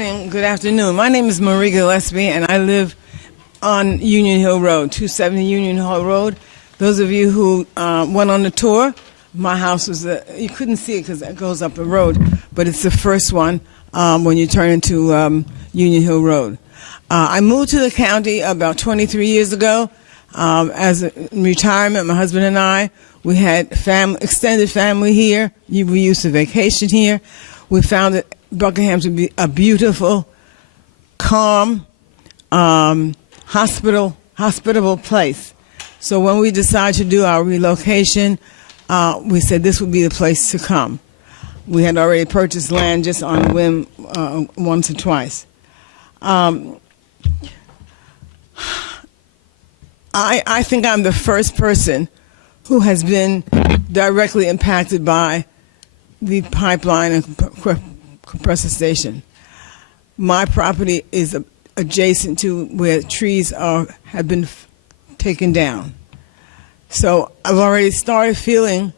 morning, good afternoon. My name is Marie Gillespie, and I live on Union Hill Road, 270 Union Hill Road. Those of you who went on the tour, my house was, you couldn't see it because it goes up the road, but it's the first one when you turn into Union Hill Road. I moved to the county about 23 years ago as a retirement. My husband and I, we had extended family here. We used to vacation here. We found that Buckingham to be a beautiful, calm, hospitable place. So when we decided to do our relocation, we said this would be the place to come. We had already purchased land just on a whim once or twice. I think I'm the first person who has been directly impacted by the pipeline and compressor station. My property is adjacent to where trees have been taken down. So I've already started feeling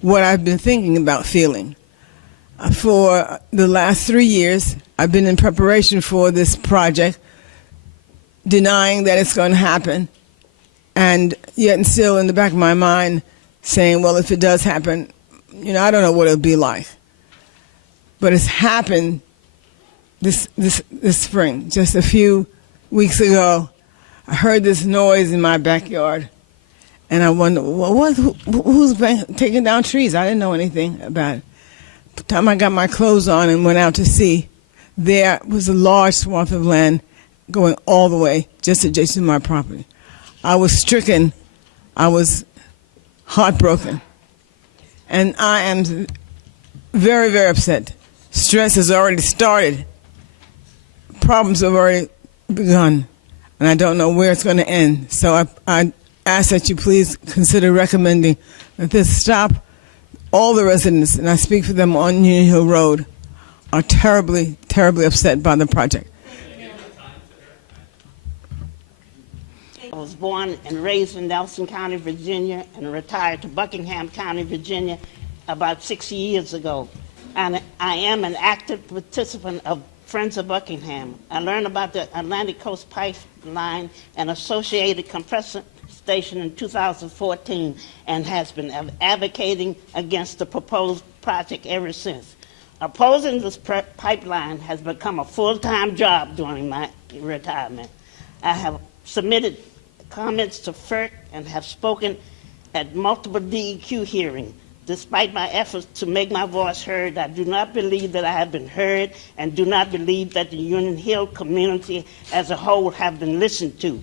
what I've been thinking about feeling. For the last 3 years, I've been in preparation for this project, denying that it's going to happen, and yet and still in the back of my mind saying, well, if it does happen, you know, I don't know what it'll be like. But it's happened this spring. Just a few weeks ago, I heard this noise in my backyard, and I wondered, well, who's taking down trees? I didn't know anything about it. By the time I got my clothes on and went out to see, there was a large swath of land going all the way just adjacent to my property. I was stricken. I was heartbroken. And I am very, very upset. Stress has already started. Problems have already begun. And I don't know where it's going to end. So I ask that you please consider recommending that this stop. All the residents, and I speak for them on Union Hill Road, are terribly, terribly upset by the project. I was born and raised in Nelson County, Virginia, and retired to Buckingham County, Virginia, about 6 years ago. And I am an active participant of Friends of Buckingham. I learned about the Atlantic Coast Pipeline and associated compressor station in 2014 and has been advocating against the proposed project ever since. Opposing this pipeline has become a full-time job during my retirement. I have submitted comments to FERC and have spoken at multiple DEQ hearings. Despite my efforts to make my voice heard, I do not believe that I have been heard and do not believe that the Union Hill community as a whole have been listened to.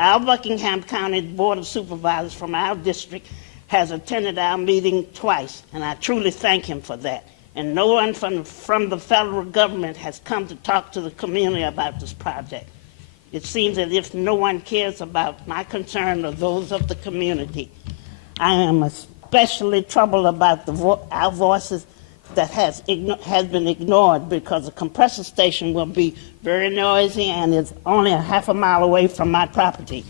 Our Buckingham County Board of Supervisors from our district has attended our meeting twice, and I truly thank him for that. And no one from the federal government has come to talk to the community about this project. It seems as if no one cares about my concern or those of the community. I am especially troubled about our voices that has been ignored because the compressor station will be very noisy and is only a half a mile away from my property.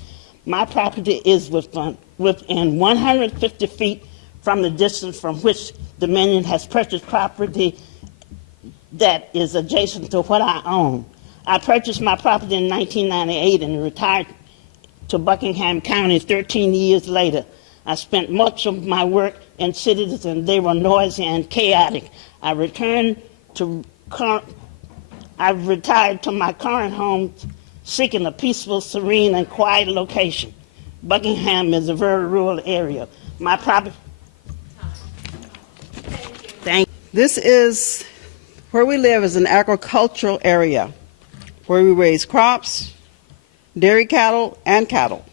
My property is within 150 feet from the distance from which Dominion has purchased property that is adjacent to what I own. I purchased my property in 1998 and retired to Buckingham County 13 years later. I spent much of my work in cities and they were noisy and chaotic. I've retired to my current home seeking a peaceful, serene, and quiet location. Buckingham is a very rural area. My property. Thank you. This is where we live is an agricultural area where we raise crops, dairy cattle, and cattle.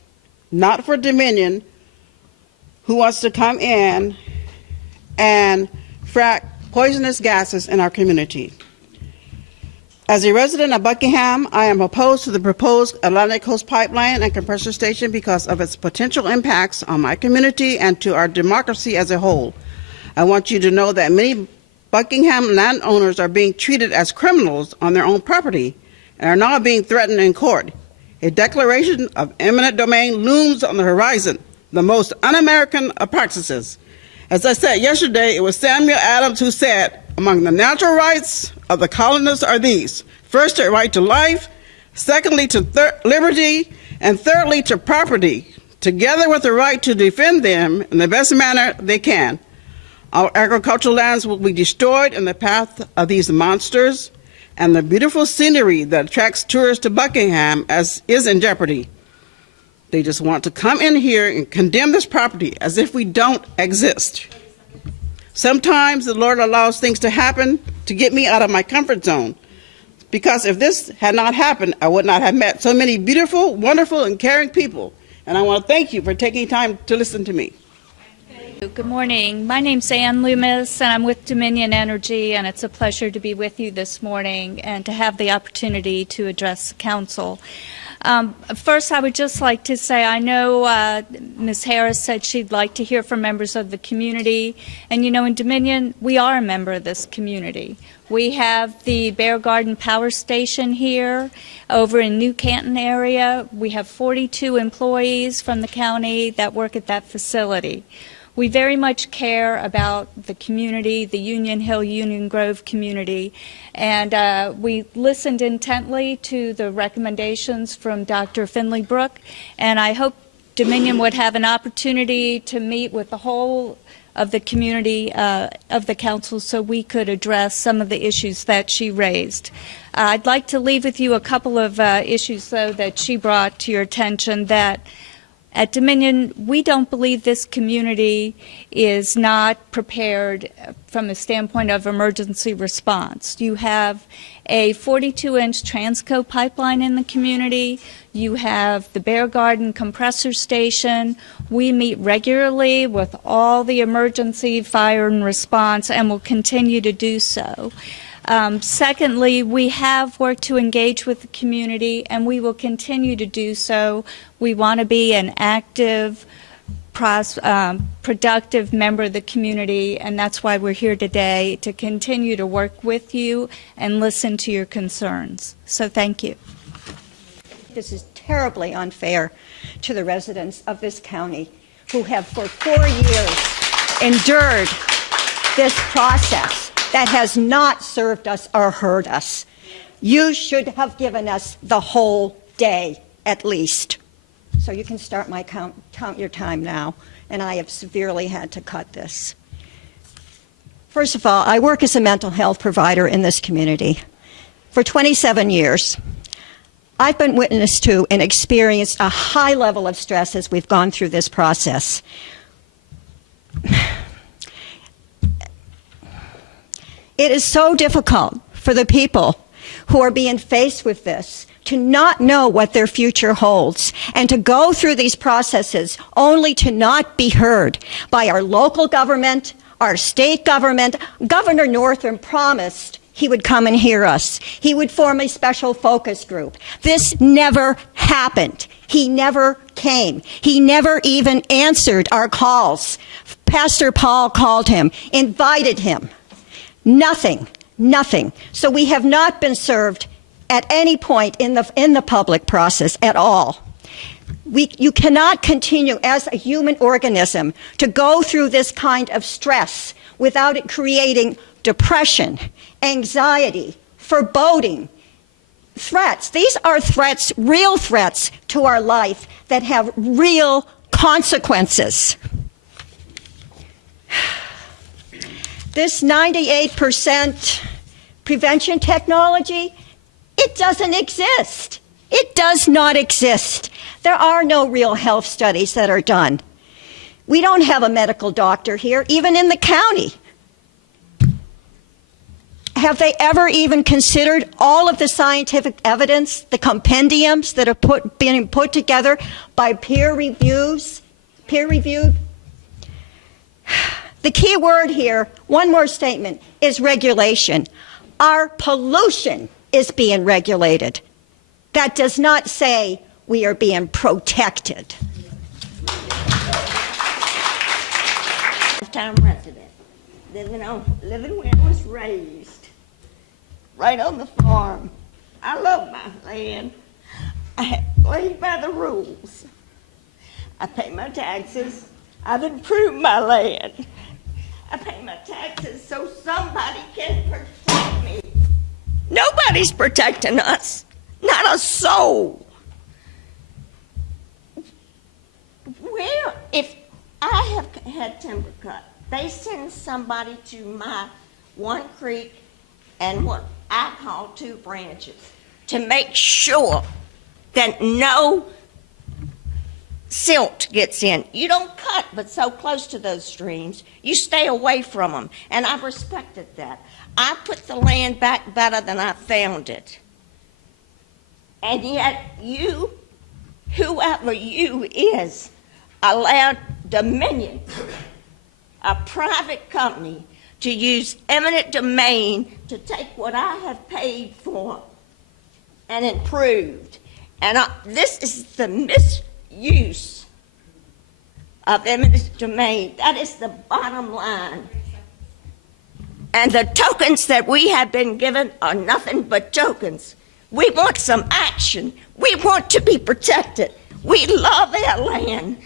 Not for Dominion, who wants to come in and frack poisonous gases in our community. As a resident of Buckingham, I am opposed to the proposed Atlantic Coast Pipeline and compressor station because of its potential impacts on my community and to our democracy as a whole. I want you to know that many Buckingham landowners are being treated as criminals on their own property and are now being threatened in court. A declaration of eminent domain looms on the horizon, the most un-American of practices. As I said yesterday, it was Samuel Adams who said, among the natural rights of the colonists are these: First, to right to life, secondly, to liberty, and thirdly, to property, together with the right to defend them in the best manner they can. Our agricultural lands will be destroyed in the path of these monsters, and the beautiful scenery that attracts tourists to Buckingham is in jeopardy. They just want to come in here and condemn this property as if we don't exist. Sometimes the Lord allows things to happen to get me out of my comfort zone, because if this had not happened, I would not have met so many beautiful, wonderful, and caring people. And I want to thank you for taking time to listen to me. Good morning. My name's Ann Loomis, and I'm with Dominion Energy, and it's a pleasure to be with you this morning and to have the opportunity to address the council. First, I would just like to say I know Ms. Harris said she'd like to hear from members of the community, and you know, in Dominion, we are a member of this community. We have the Bear Garden Power Station here over in New Canton area. We have 42 employees from the county that work at that facility. We very much care about the community, the Union Hill, Union Grove community, and we listened intently to the recommendations from Dr. Finley Brook, and I hope Dominion would have an opportunity to meet with the whole of the community of the council so we could address some of the issues that she raised. I'd like to leave with you a couple of issues, though, that she brought to your attention. That at Dominion, we don't believe this community is not prepared from a standpoint of emergency response. You have a 42-inch Transco pipeline in the community. You have the Bear Garden Compressor Station. We meet regularly with all the emergency fire and response and will continue to do so. Secondly, we have worked to engage with the community, and we will continue to do so. We want to be an active, productive member of the community, and that's why we're here today, to continue to work with you and listen to your concerns. So thank you. This is terribly unfair to the residents of this county who have for 4 years endured this process that has not served us or hurt us. You should have given us the whole day at least. So you can start my count your time now, and I have severely had to cut this. First of all, I work as a mental health provider in this community. For 27 years, I've been witness to and experienced a high level of stress as we've gone through this process. It is so difficult for the people who are being faced with this to not know what their future holds and to go through these processes only to not be heard by our local government, our state government. Governor Northam promised he would come and hear us. He would form a special focus group. This never happened. He never came. He never even answered our calls. Pastor Paul called him, invited him. Nothing, nothing. So we have not been served at any point in the public process at all. You cannot continue as a human organism to go through this kind of stress without it creating depression, anxiety, foreboding, threats. These are threats, real threats to our life that have real consequences. This 98% prevention technology, it doesn't exist. It does not exist. There are no real health studies that are done. We don't have a medical doctor here, even in the county. Have they ever even considered all of the scientific evidence, the compendiums that have been put together by peer-reviewed? The key word here, one more statement, is regulation. Our pollution is being regulated. That does not say we are being protected. Lifetime resident, living where I was raised, right on the farm. I love my land. I play by the rules. I pay my taxes. I've improved my land. I pay my taxes so somebody can protect me. Nobody. Nobody's protecting us. Not a soul. Where, if I have had timber cut, they send somebody to my one creek and what I call two branches to make sure that no silt gets in. You don't cut but so close to those streams. You stay away from them. And I've respected that. I put the land back better than I found it. And yet you, whoever you is, allowed Dominion, a private company, to use eminent domain to take what I have paid for and improved. And this is the misuse of eminent domain. That is the bottom line. And the tokens that we have been given are nothing but tokens. We want some action. We want to be protected. We love our land.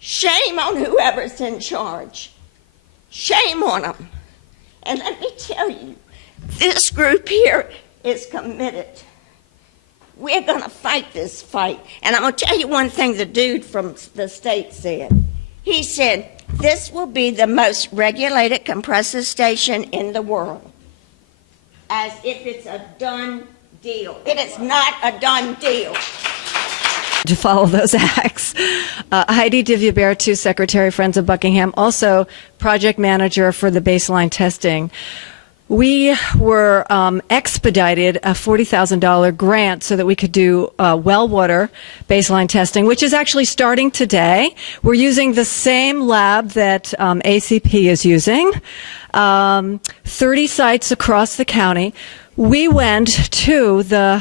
Shame on whoever's in charge. Shame on them. And let me tell you, this group here is committed. We're going to fight this fight. And I'm going to tell you one thing the dude from the state said. He said, this will be the most regulated compressor station in the world. As if it's a done deal. It is not a done deal. To follow those acts. Heidi Divya-Bertu, Secretary, Friends of Buckingham, also project manager for the baseline testing. We were expedited a $40,000 grant so that we could do well water baseline testing, which is actually starting today. We're using the same lab that ACP is using, 30 sites across the county. We went to the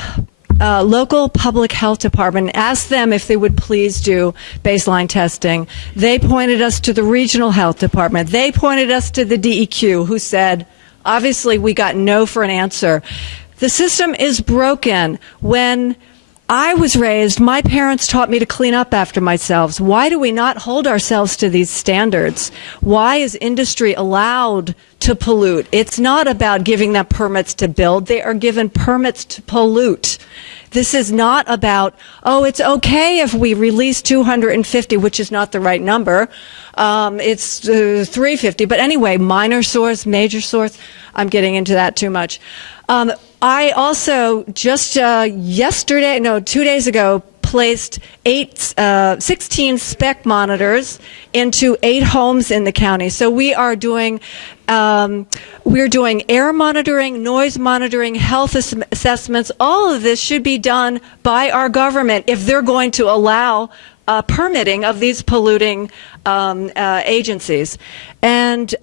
local public health department and asked them if they would please do baseline testing. They pointed us to the regional health department. They pointed us to the DEQ, who said, obviously, we got no for an answer. The system is broken. When I was raised, my parents taught me to clean up after myself. Why do we not hold ourselves to these standards? Why is industry allowed to pollute? It's not about giving them permits to build. They are given permits to pollute. This is not about, oh, it's okay if we release 250, which is not the right number. It's 350. But anyway, minor source, major source. I'm getting into that too much. I also just 2 days ago, placed 16 spec monitors into 8 homes in the county. So we are doing air monitoring, noise monitoring, health assessments. All of this should be done by our government if they're going to allow permitting of these polluting agencies. And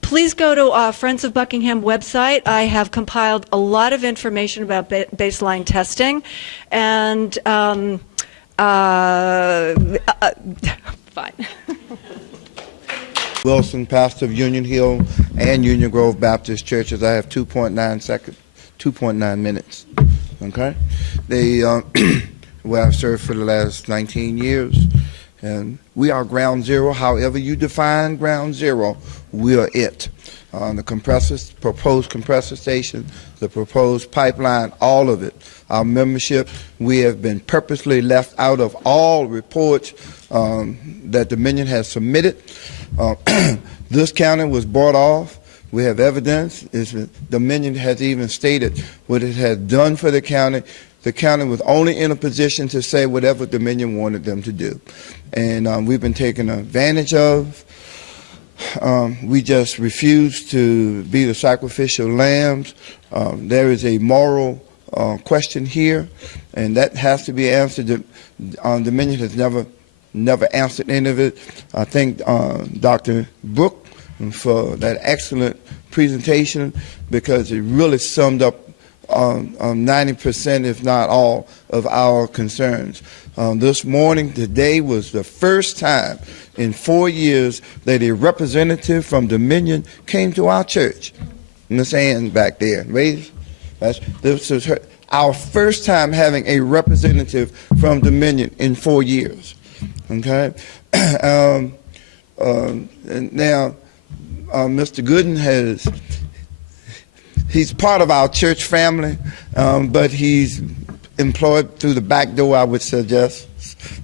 please go to Friends of Buckingham website. I have compiled a lot of information about baseline testing. And fine. Wilson, pastor of Union Hill and Union Grove Baptist Churches. I have 2.9 minutes. Okay? Where I've served for the last 19 years. And we are ground zero. However you define ground zero, we are it. The proposed compressor station, the proposed pipeline, all of it. Our membership, we have been purposely left out of all reports that Dominion has submitted. This county was bought off. We have evidence. Dominion has even stated what it has done for the county. The county was only in a position to say whatever Dominion wanted them to do. And we've been taken advantage of. We just refuse to be the sacrificial lambs. There is a moral question here, and that has to be answered. Dominion has never answered any of it. I thank Dr. Brooke for that excellent presentation, because it really summed up 90%, if not all, of our concerns. This morning, today was the first time in 4 years that a representative from Dominion came to our church. Miss Ann back there, raise. This is our first time having a representative from Dominion in 4 years. Okay, and now Mr. Gooden He's part of our church family, but he's employed through the back door, I would suggest,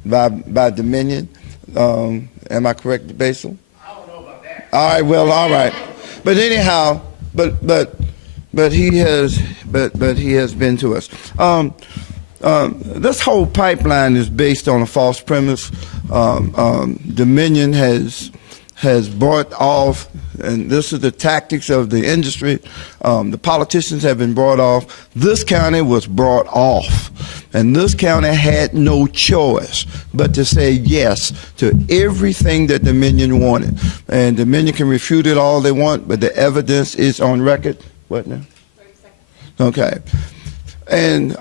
by Dominion. Am I correct, Basil? I don't know about that. All right, well, all right. But anyhow, but he has been to us. This whole pipeline is based on a false premise. Dominion has bought off, and this is the tactics of the industry. The politicians have been brought off. This county was brought off, and this county had no choice but to say yes to everything that Dominion wanted. And Dominion can refute it all they want, but the evidence is on record. What now? 30 seconds. Okay. And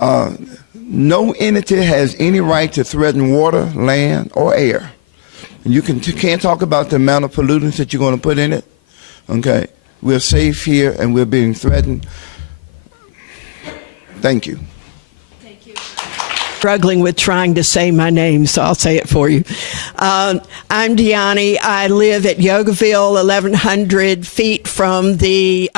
no entity has any right to threaten water, land, or air. And you can't talk about the amount of pollutants that you're going to put in it. Okay, we're safe here, and we're being threatened. Thank you. Thank you. Struggling with trying to say my name, so I'll say it for you. I'm Deani. I live at Yogaville, 1,100 feet from the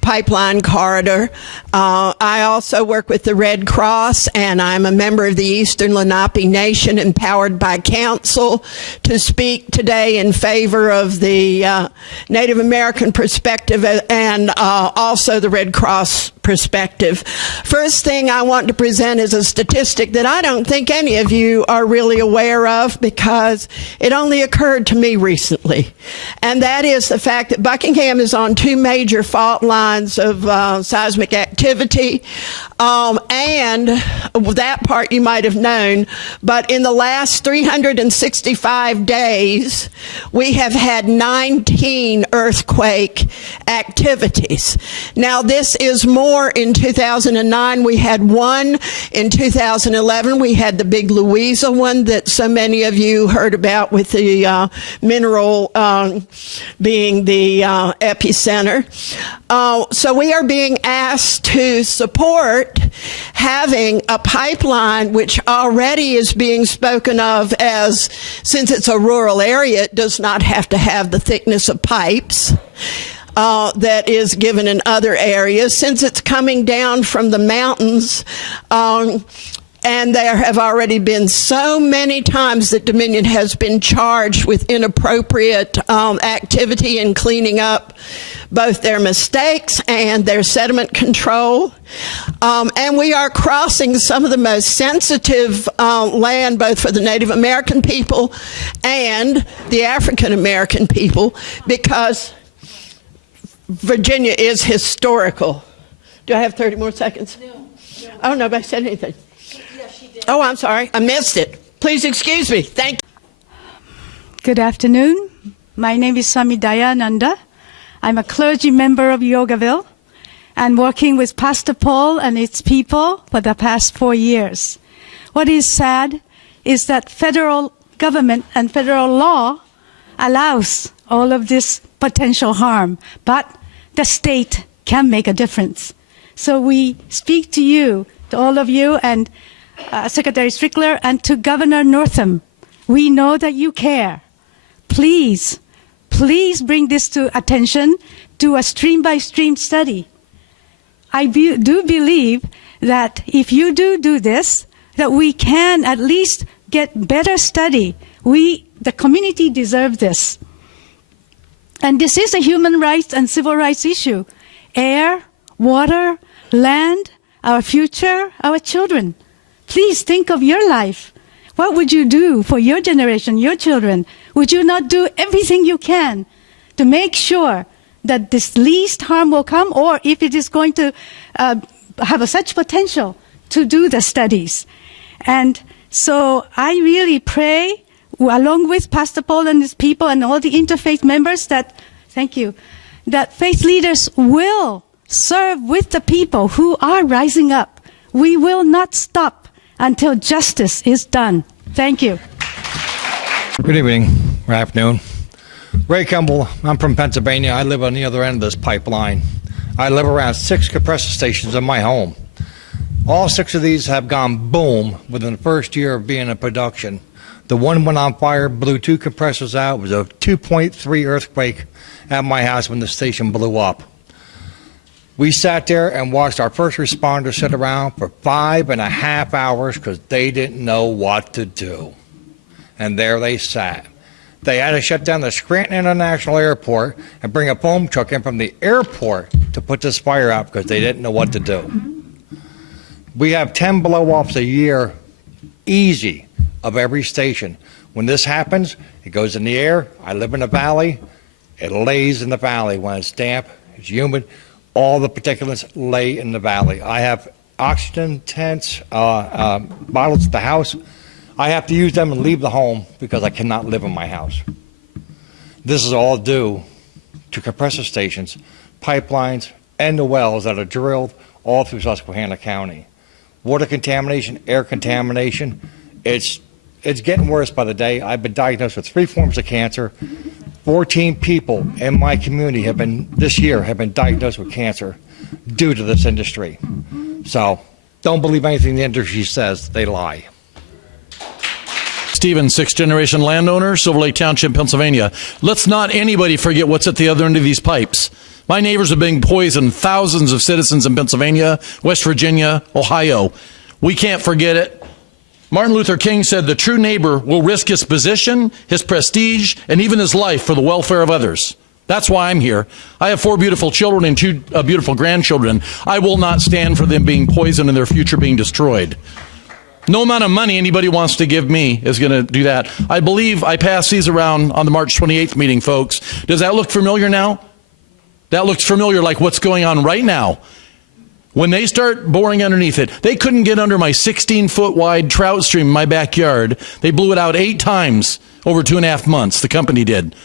pipeline corridor. I also work with the Red Cross, and I'm a member of the Eastern Lenape Nation, empowered by council to speak today in favor of the Native American perspective and also the Red Cross perspective. First thing I want to present is a statistic that I don't think any of you are really aware of, because it only occurred to me recently, and that is the fact that Buckingham is on two major fault lines of seismic activity, and that part you might have known, but in the last 365 days we have had 19 earthquake activities. Now this is more. In 2009 we had one. In 2011 we had the big Louisa one that so many of you heard about, with the mineral being the epicenter. So we are being asked to support having a pipeline, which already is being spoken of as, since it's a rural area, it does not have to have the thickness of pipes that is given in other areas, since it's coming down from the mountains. And there have already been so many times that Dominion has been charged with inappropriate activity in cleaning up both their mistakes and their sediment control. And we are crossing some of the most sensitive land, both for the Native American people and the African American people, because Virginia is historical. Do I have 30 more seconds? No. Oh, nobody said anything. Oh, I'm sorry. I missed it. Please excuse me. Thank you. Good afternoon. My name is Swami Dayananda. I'm a clergy member of Yogaville and working with Pastor Paul and its people for the past 4 years. What is sad is that federal government and federal law allows all of this potential harm, but the state can make a difference. So we speak to you, to all of you, and Secretary Strickler, and to Governor Northam. We know that you care. Please bring this to attention, do a stream-by-stream study. I do believe that if you do this, that we can at least get better study. The community deserves this. And this is a human rights and civil rights issue. Air, water, land, our future, our children. Please think of your life. What would you do for your generation, your children? Would you not do everything you can to make sure that this least harm will come, or if it is going to have such potential, to do the studies? And so I really pray, along with Pastor Paul and his people and all the interfaith members, that faith leaders will serve with the people who are rising up. We will not stop until justice is done. Thank you. Good evening, or afternoon. Ray Kimball, I'm from Pennsylvania. I live on the other end of this pipeline. I live around 6 compressor stations in my home. All 6 of these have gone boom within the first year of being in production. The one went on fire, blew 2 compressors out. It was a 2.3 earthquake at my house when the station blew up. We sat there and watched our first responders sit around for 5.5 hours because they didn't know what to do. And there they sat. They had to shut down the Scranton International Airport and bring a foam truck in from the airport to put this fire out because they didn't know what to do. We have 10 blow-offs a year, easy, of every station. When this happens, it goes in the air. I live in the valley. It lays in the valley. When it's damp, it's humid, all the particulates lay in the valley. I have oxygen tents, bottles at the house. I have to use them and leave the home because I cannot live in my house. This is all due to compressor stations, pipelines, and the wells that are drilled all through Susquehanna County. Water contamination, air contamination, it's getting worse by the day. I've been diagnosed with 3 forms of cancer. 14 people in my community this year have been diagnosed with cancer due to this industry. So don't believe anything the industry says, they lie. Stephen, 6th-generation landowner, Silver Lake Township, Pennsylvania. Let's not anybody forget what's at the other end of these pipes. My neighbors are being poisoned, thousands of citizens in Pennsylvania, West Virginia, Ohio. We can't forget it. Martin Luther King said the true neighbor will risk his position, his prestige, and even his life for the welfare of others. That's why I'm here. I have 4 beautiful children and 2 beautiful grandchildren. I will not stand for them being poisoned and their future being destroyed. No amount of money anybody wants to give me is going to do that. I believe I passed these around on the March 28th meeting, folks. Does that look familiar now? That looks familiar, like what's going on right now. When they start boring underneath it, they couldn't get under my 16-foot wide trout stream in my backyard. They blew it out 8 times over 2.5 months, the company did.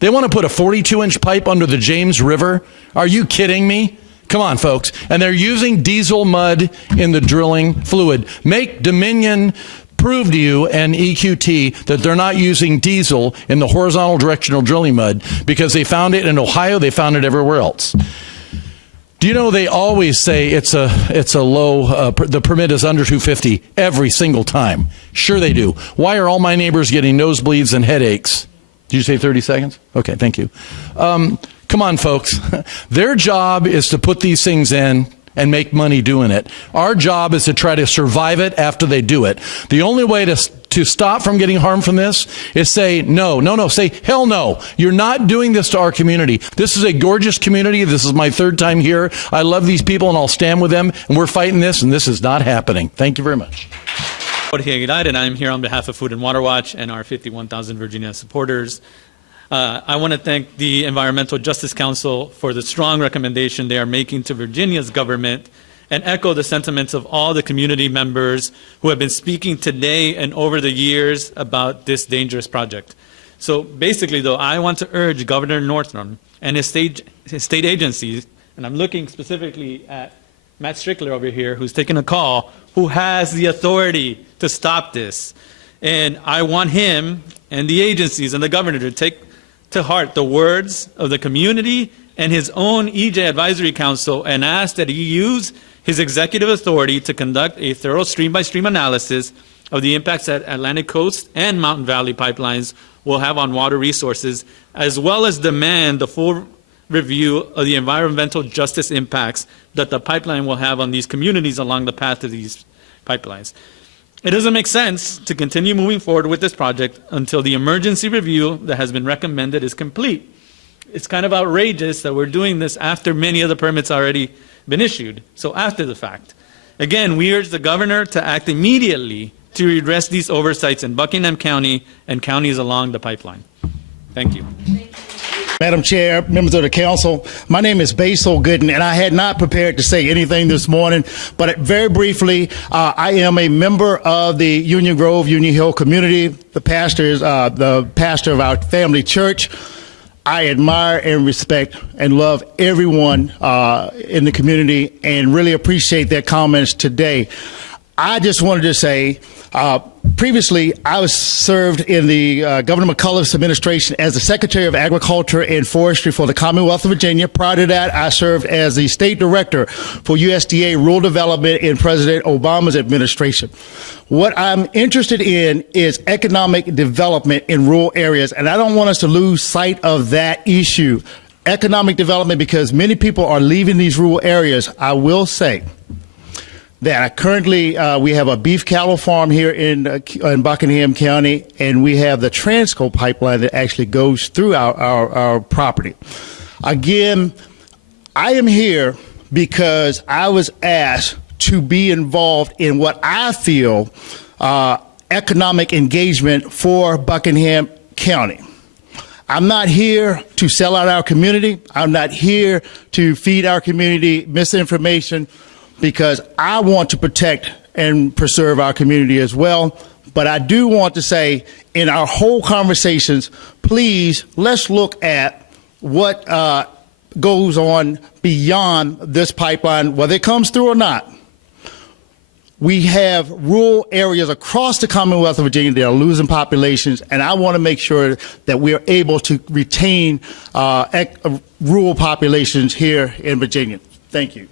They want to put a 42-inch pipe under the James River? Are you kidding me? Come on, folks. And they're using diesel mud in the drilling fluid. Make Dominion prove to you and EQT that they're not using diesel in the horizontal directional drilling mud, because they found it in Ohio, they found it everywhere else. Do you know they always say it's a low, the permit is under 250 every single time? Sure they do. Why are all my neighbors getting nosebleeds and headaches? Did you say 30 seconds? Okay, thank you. Come on, folks. Their job is to put these things in and make money doing it. Our job is to try to survive it after they do it. The only way to stop from getting harmed from this is say no, say hell no. You're not doing this to our community. This is a gorgeous community. This is my 3rd time here. I love these people and I'll stand with them, and we're fighting this, and this is not happening. Thank you very much. And I'm here on behalf of Food and Water Watch and our 51,000 Virginia supporters. I want to thank the Environmental Justice Council for the strong recommendation they are making to Virginia's government, and echo the sentiments of all the community members who have been speaking today and over the years about this dangerous project. So basically, though, I want to urge Governor Northam and his state agencies, and I'm looking specifically at Matt Strickler over here, who's taking a call, who has the authority to stop this. And I want him and the agencies and the governor to take to heart the words of the community and his own EJ Advisory Council, and ask that he use his executive authority to conduct a thorough stream-by-stream analysis of the impacts that Atlantic Coast and Mountain Valley pipelines will have on water resources, as well as demand the full review of the environmental justice impacts that the pipeline will have on these communities along the path of these pipelines. It doesn't make sense to continue moving forward with this project until the emergency review that has been recommended is complete. It's kind of outrageous that we're doing this after many of the permits already been issued, so after the fact. Again, we urge the governor to act immediately to redress these oversights in Buckingham County and counties along the pipeline. Thank you. Madam Chair, members of the council, my name is Basil Gooden, and I had not prepared to say anything this morning, but very briefly, I am a member of the Union Grove, Union Hill community. The pastor is the pastor of our family church. I admire and respect and love everyone in the community, and really appreciate their comments today. I just wanted to say, previously, I was served in the Governor McCullough's administration as the Secretary of Agriculture and Forestry for the Commonwealth of Virginia. Prior to that, I served as the State Director for USDA Rural Development in President Obama's administration. What I'm interested in is economic development in rural areas, and I don't want us to lose sight of that issue. economic development, because many people are leaving these rural areas, I will say that currently we have a beef cattle farm here in Buckingham County, and we have the Transco pipeline that actually goes through our property. Again, I am here because I was asked to be involved in what I feel economic engagement for Buckingham County. I'm not here to sell out our community. I'm not here to feed our community misinformation, because I want to protect and preserve our community as well. But I do want to say, in our whole conversations, please, let's look at what goes on beyond this pipeline, whether it comes through or not. We have rural areas across the Commonwealth of Virginia that are losing populations, and I want to make sure that we are able to retain rural populations here in Virginia. Thank you.